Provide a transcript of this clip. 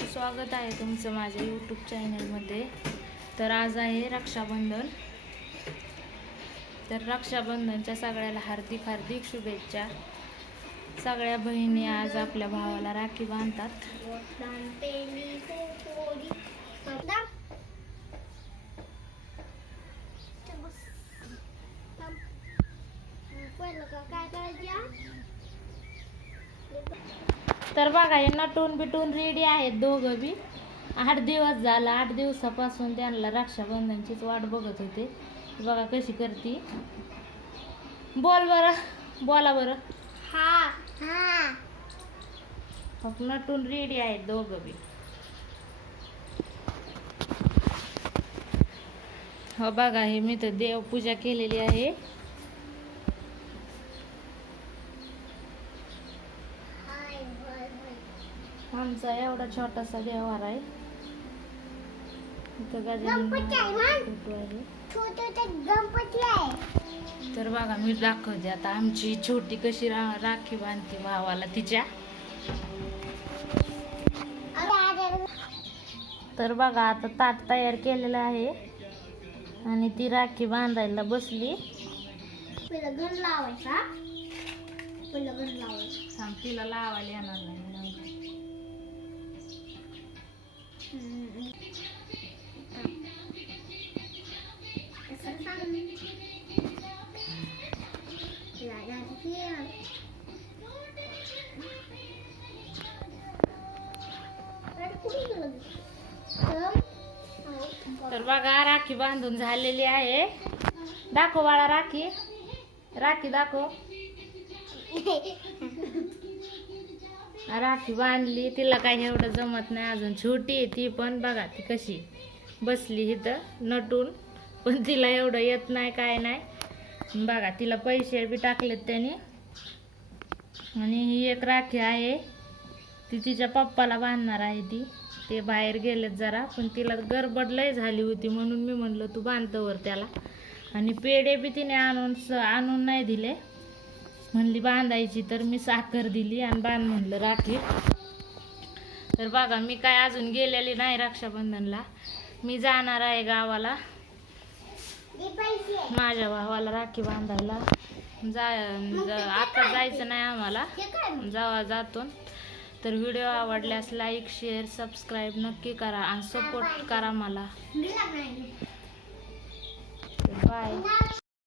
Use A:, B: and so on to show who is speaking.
A: स्वागत आहे तुमचं माझ्या यूट्यूब चॅनलमध्ये तर आज आहे रक्षाबंधन. तर रक्षाबंधनच्या सगळ्याला हार्दिक हार्दिक शुभेच्छा. सगळ्या बहिणी आज आपल्या भावाला राखी बांधतात. तर बघा हे नटून बिटून रेडी आहेत दोघं बी. आठ दिवस झाला आठ दिवसापासून त्यांना रक्षाबंधनचीच वाट बघत होते. बघा कशी करती. बोल बरं बोला बरं.
B: हा हा.
A: मग नटून रेडी आहेत दोघं बी. हो बघा हे मी तर देवपूजा केलेली आहे. आमचा एवढा छोटासा देवार आहे. इथं
B: गणपती
A: तर बघा मी दाखवते आता. आमची छोटी कशी रा राखी बांधते भावाला तिच्या. तर बघा आता ताट तयार केलेलं आहे. आणि ती राखी बांधायला बसली.
B: लावायचा
A: तिला लावायला येणार नाही. तर बघा राखी बांधून झालेली आहे. दाखव बाळा राखी. राखी दाखव. राखी बांधली तिला काही एवढं जमत नाही अजून. छोटी आहे ती पण बघा ती कशी बसली इथं नटून. पण तिला एवढं येत नाही काय नाही. बघा तिला पैसे बी टाकलेत त्याने. आणि ही एक राखी आहे. ती तिच्या पप्पाला बांधणार आहे ती. ते बाहेर गेलेत जरा पण तिला गडबड लय झाली होती म्हणून मी म्हणलं तू बांधतवर त्याला. आणि पेढे बी तिने आणून स आणून नाही दिले. म्हणली बांधायची तर मी साखर दिली आणि बांध म्हणलं राखी. तर बघा मी काय अजून गेलेली नाही रक्षाबंधनला. मी जाणार आहे गावाला. माझ्या भावाला राखी बांधायला. जा आता जायचं नाही आम्हाला. जावा जातो. तर व्हिडिओ आवडल्यास लाईक शेअर सबस्क्राईब नक्की करा आणि सपोर्ट करा मला. बाय.